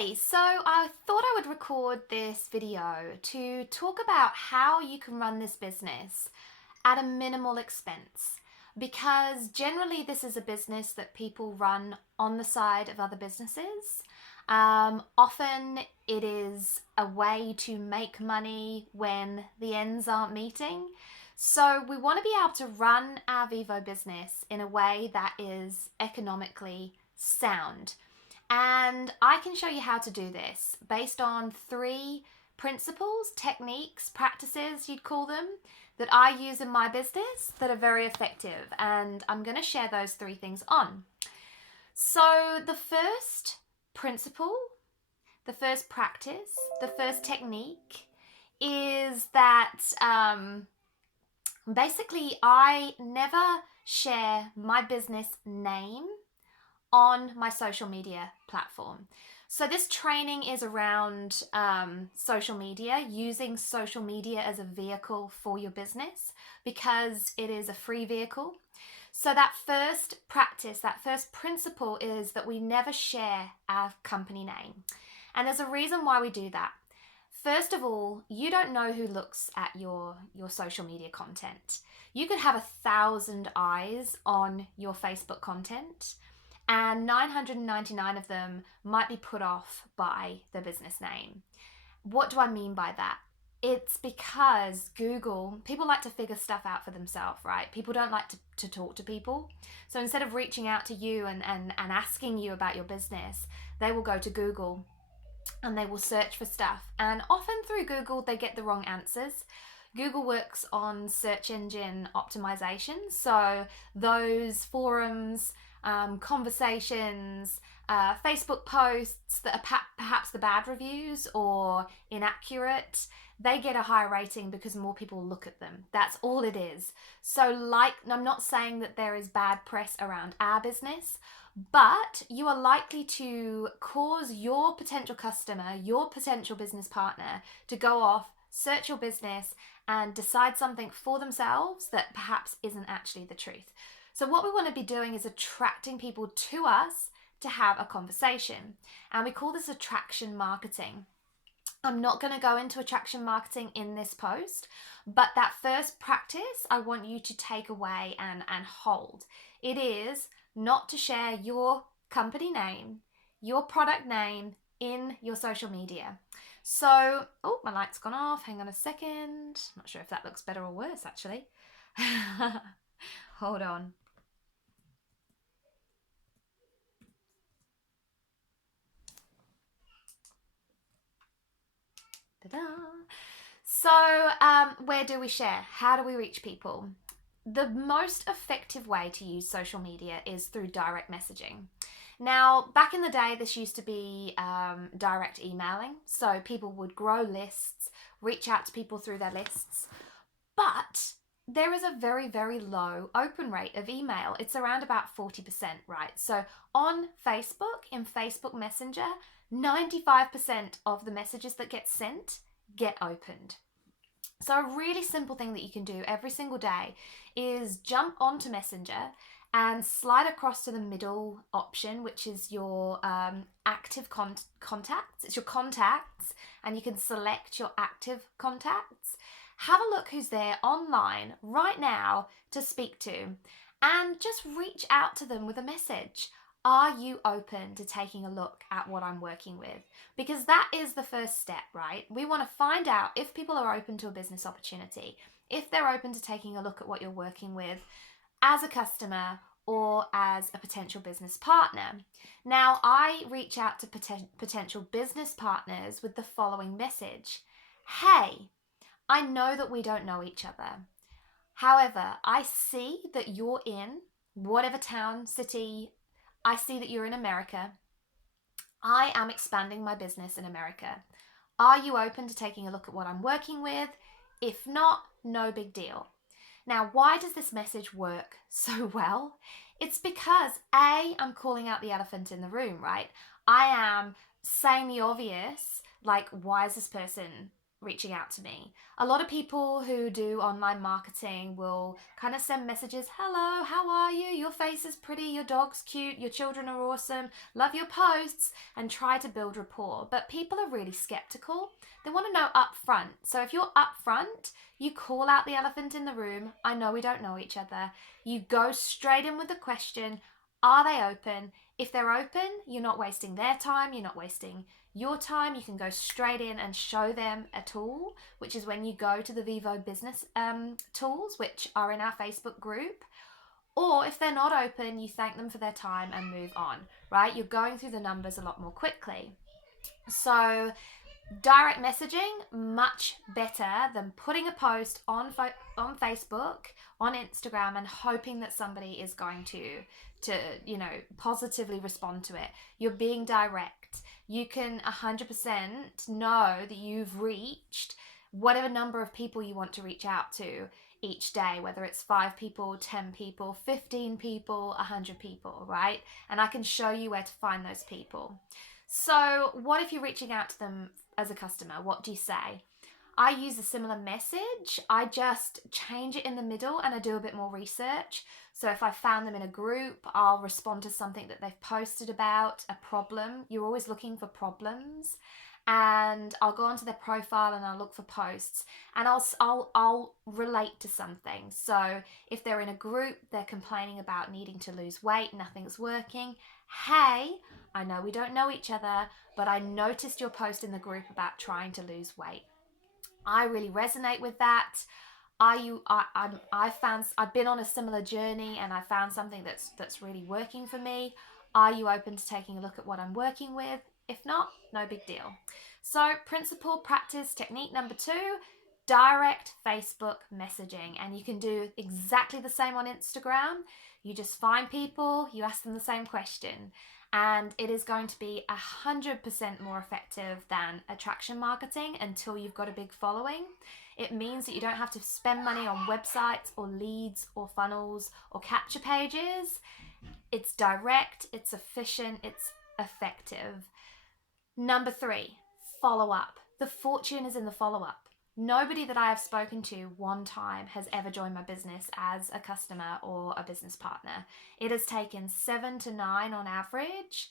Hey, so I thought I would record this video to talk about how you can run this business at a minimal expense, because generally this is a business that people run on the side of other businesses. Often it is a way to make money when the ends aren't meeting. So we want to be able to run our Vyvo business in a way that is economically sound. And I can show you how to do this based on 3 principles, techniques, practices, you'd call them, that I use in my business that are very effective. And I'm going to share those 3 things on. So the first principle, the first practice, the first technique is that basically I never share my business name on my social media platform. So this training is around social media, using social media as a vehicle for your business because it is a free vehicle. So that first practice, that first principle is that we never share our company name. And there's a reason why we do that. First of all, you don't know who looks at your social media content. You could have 1,000 eyes on your Facebook content, and 999 of them might be put off by the business name. What do I mean by that? It's because Google, people like to figure stuff out for themselves, right? People don't like to talk to people. So instead of reaching out to you and asking you about your business, they will go to Google and they will search for stuff. And often through Google, they get the wrong answers. Google works on search engine optimization. So those forums, conversations, Facebook posts that are perhaps the bad reviews or inaccurate, they get a higher rating because more people look at them. That's all it is. So I'm not saying that there is bad press around our business, but you are likely to cause your potential customer, your potential business partner to go off, search your business and decide something for themselves that perhaps isn't actually the truth. So what we want to be doing is attracting people to us to have a conversation. And we call this attraction marketing. I'm not going to go into attraction marketing in this post, but that first practice I want you to take away and hold. It is not to share your company name, your product name in your social media. So, oh, my light's gone off. Hang on a second. Not sure if that looks better or worse, actually. Hold on. Ta-da! So, where do we share? How do we reach people? The most effective way to use social media is through direct messaging. Now, back in the day, this used to be direct emailing. So people would grow lists, reach out to people through their lists. But there is a very, very low open rate of email. It's around about 40%, right? So on Facebook, in Facebook Messenger, 95% of the messages that get sent get opened. So a really simple thing that you can do every single day is jump onto Messenger and slide across to the middle option, which is your active contacts. It's your contacts, and you can select your active contacts. Have a look who's there online right now to speak to, and just reach out to them with a message. Are you open to taking a look at what I'm working with? Because that is the first step, right? We want to find out if people are open to a business opportunity, if they're open to taking a look at what you're working with as a customer or as a potential business partner. Now, I reach out to potential business partners with the following message. Hey, I know that we don't know each other. However, I see that you're in whatever town, city. I see that you're in America. I am expanding my business in America. Are you open to taking a look at what I'm working with? If not, no big deal. Now, why does this message work so well? It's because A, I'm calling out the elephant in the room, right? I am saying the obvious, like, why is this person reaching out to me. A lot of people who do online marketing will kind of send messages, hello, how are you? Your face is pretty, your dog's cute, your children are awesome, love your posts, and try to build rapport. But people are really skeptical. They want to know up front. So if you're up front, you call out the elephant in the room. I know we don't know each other. You go straight in with the question, are they open? If they're open, you're not wasting their time, you're not wasting your time. You can go straight in and show them a tool, which is when you go to the Vyvo business tools, which are in our Facebook group. Or if they're not open, you thank them for their time and move on, right? You're going through the numbers a lot more quickly. So direct messaging, much better than putting a post on Facebook, on Instagram, and hoping that somebody is going to positively respond to it. You're being direct. You can 100% know that you've reached whatever number of people you want to reach out to each day, whether it's 5 people, 10 people, 15 people, 100 people, right? And I can show you where to find those people. So what if you're reaching out to them as a customer? What do you say? I use a similar message. I just change it in the middle and I do a bit more research. So if I found them in a group, I'll respond to something that they've posted about, a problem. You're always looking for problems. And I'll go onto their profile and I'll look for posts and I'll relate to something. So if they're in a group, they're complaining about needing to lose weight, nothing's working. Hey, I know we don't know each other, but I noticed your post in the group about trying to lose weight. I really resonate with that. I've been on a similar journey and I found something that's really working for me. Are you open to taking a look at what I'm working with? If not, no big deal. So principle, practice, technique number 2, direct Facebook messaging. And you can do exactly the same on Instagram. You just find people, you ask them the same question. And it is going to be 100% more effective than attraction marketing until you've got a big following. It means that you don't have to spend money on websites or leads or funnels or capture pages. It's direct, it's efficient, it's effective. Number 3, follow up. The fortune is in the follow up. Nobody that I have spoken to one time has ever joined my business as a customer or a business partner. It has taken 7 to 9 on average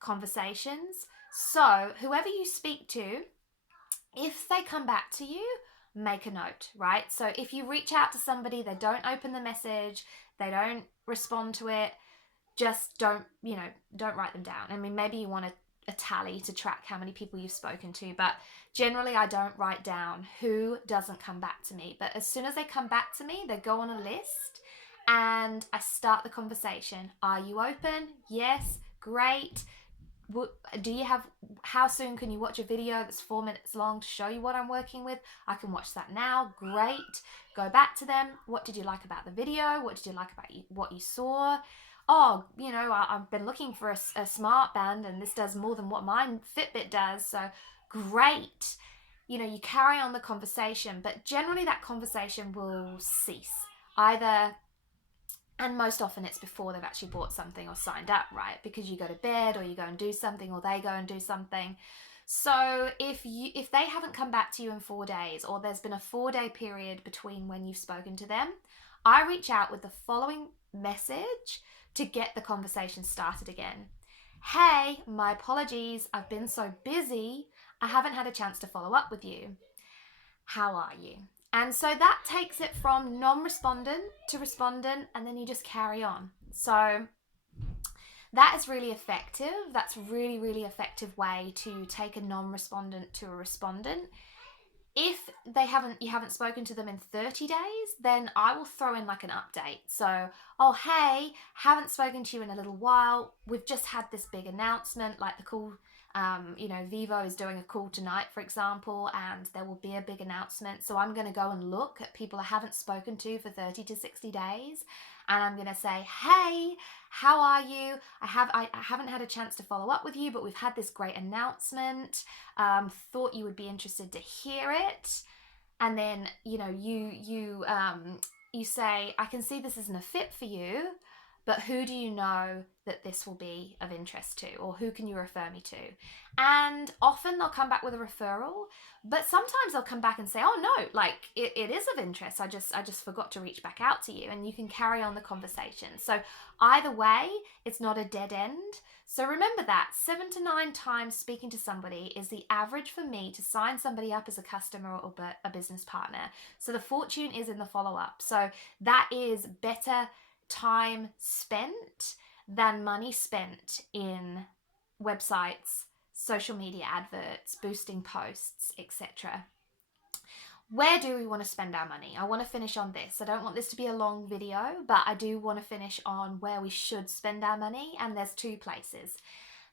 conversations. So whoever you speak to, if they come back to you, make a note, right? So if you reach out to somebody, they don't open the message, they don't respond to it, just don't write them down. I mean, maybe you want a tally to track how many people you've spoken to, but generally I don't write down who doesn't come back to me. But as soon as they come back to me, they go on a list and I start the conversation. Are you open? Yes. Great. How soon can you watch a video that's 4 minutes long to show you what I'm working with? I can watch that now. Great. Go back to them. What did you like about the video? What did you like about what you saw? Oh, I've been looking for a smart band and this does more than what my Fitbit does. So great. You carry on the conversation, but generally that conversation will cease either. And most often it's before they've actually bought something or signed up, right? Because you go to bed or you go and do something or they go and do something. So if they haven't come back to you in 4 days or there's been a 4-day period between when you've spoken to them, I reach out with the following message to get the conversation started again. Hey, my apologies. I've been so busy. I haven't had a chance to follow up with you. How are you? And so that takes it from non-respondent to respondent, and then you just carry on. So that is really effective. That's really, really effective way to take a non-respondent to a respondent. If you haven't spoken to them in 30 days, then I will throw in like an update. So, oh, hey, haven't spoken to you in a little while. We've just had this big announcement, like the call, Vyvo is doing a call tonight, for example, and there will be a big announcement. So I'm going to go and look at people I haven't spoken to for 30 to 60 days. And I'm going to say, hey, how are you? I haven't had a chance to follow up with you, but we've had this great announcement. Thought you would be interested to hear it. And then, you say, I can see this isn't a fit for you, but who do you know that this will be of interest to, or who can you refer me to? And often they'll come back with a referral, but sometimes they'll come back and say, oh no, like it is of interest. I just forgot to reach back out to you, and you can carry on the conversation. So either way, it's not a dead end. So remember that 7 to 9 times speaking to somebody is the average for me to sign somebody up as a customer or a business partner. So the fortune is in the follow-up. So that is better time spent than money spent in websites, social media adverts, boosting posts, etc. Where do we want to spend our money? I want to finish on this. I don't want this to be a long video, but I do want to finish on where we should spend our money, and there's 2 places.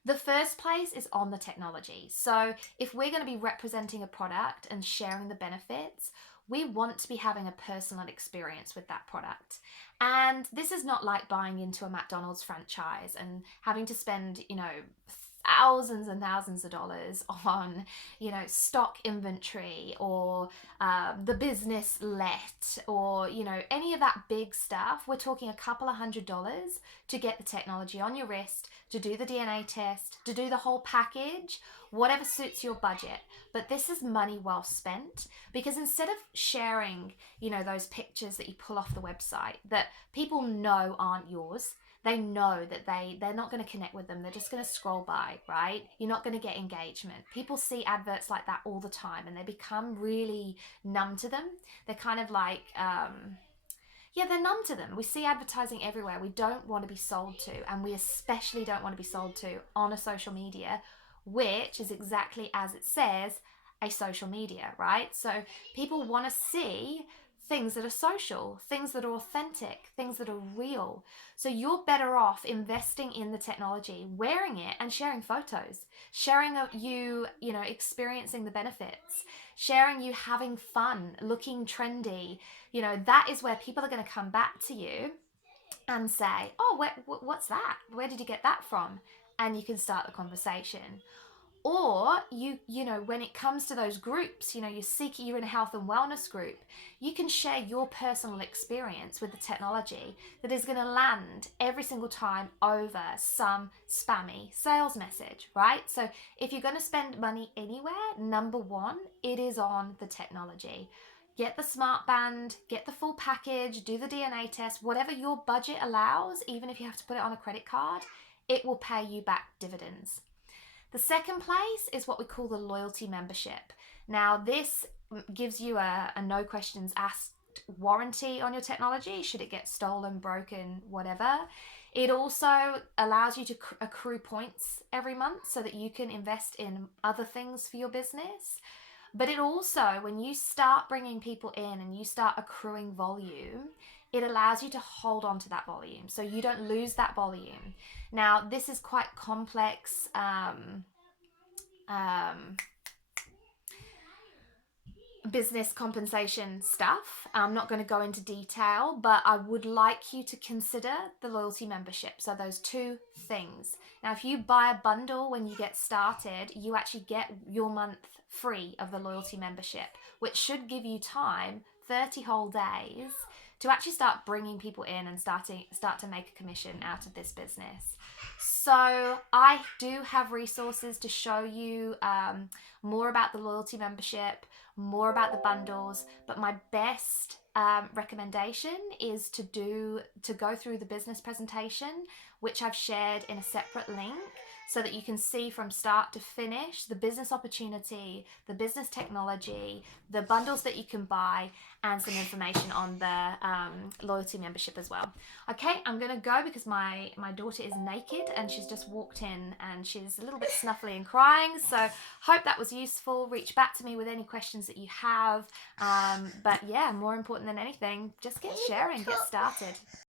The first place is on the technology. So if we're going to be representing a product and sharing the benefits, we want to be having a personal experience with that product. And this is not like buying into a McDonald's franchise and having to spend, thousands and thousands of dollars on, stock inventory or the business let or, any of that big stuff. We're talking a couple of $100s to get the technology on your wrist, to do the DNA test, to do the whole package, whatever suits your budget. But this is money well spent, because instead of sharing, those pictures that you pull off the website that people know aren't yours, they know that they're not going to connect with them. They're just going to scroll by, right? You're not going to get engagement. People see adverts like that all the time, and they become really numb to them. They're kind of like, they're numb to them. We see advertising everywhere. We don't want to be sold to, and we especially don't want to be sold to on a social media, which is exactly as it says, a social media, right? So people want to see things that are social, things that are authentic, things that are real. So you're better off investing in the technology, wearing it and sharing photos, sharing you, experiencing the benefits, sharing you having fun, looking trendy. That is where people are going to come back to you and say, oh, what's that? Where did you get that from? And you can start the conversation. Or when it comes to those groups, you're in a health and wellness group, you can share your personal experience with the technology that is going to land every single time over some spammy sales message, right? So if you're going to spend money anywhere, number 1, it is on the technology. Get the smart band, get the full package, do the DNA test, whatever your budget allows, even if you have to put it on a credit card, it will pay you back dividends. The second place is what we call the loyalty membership. Now, this gives you a no questions asked warranty on your technology should it get stolen, broken, whatever. It also allows you to accrue points every month so that you can invest in other things for your business. But it also, when you start bringing people in and you start accruing volume, it allows you to hold on to that volume so you don't lose that volume. Now, this is quite complex business compensation stuff. I'm not going to go into detail, but I would like you to consider the loyalty membership. So those 2 things. Now, if you buy a bundle when you get started, you actually get your month free of the loyalty membership, which should give you time, 30 whole days, to actually start bringing people in and start to make a commission out of this business. So I do have resources to show you more about the loyalty membership, more about the bundles, but my best recommendation is to go through the business presentation, which I've shared in a separate link, so that you can see from start to finish the business opportunity, the business technology, the bundles that you can buy, and some information on the loyalty membership as well. Okay, I'm going to go because my daughter is naked and she's just walked in and she's a little bit snuffly and crying. So hope that was useful. Reach back to me with any questions that you have. But yeah, more important than anything, just get sharing, get started.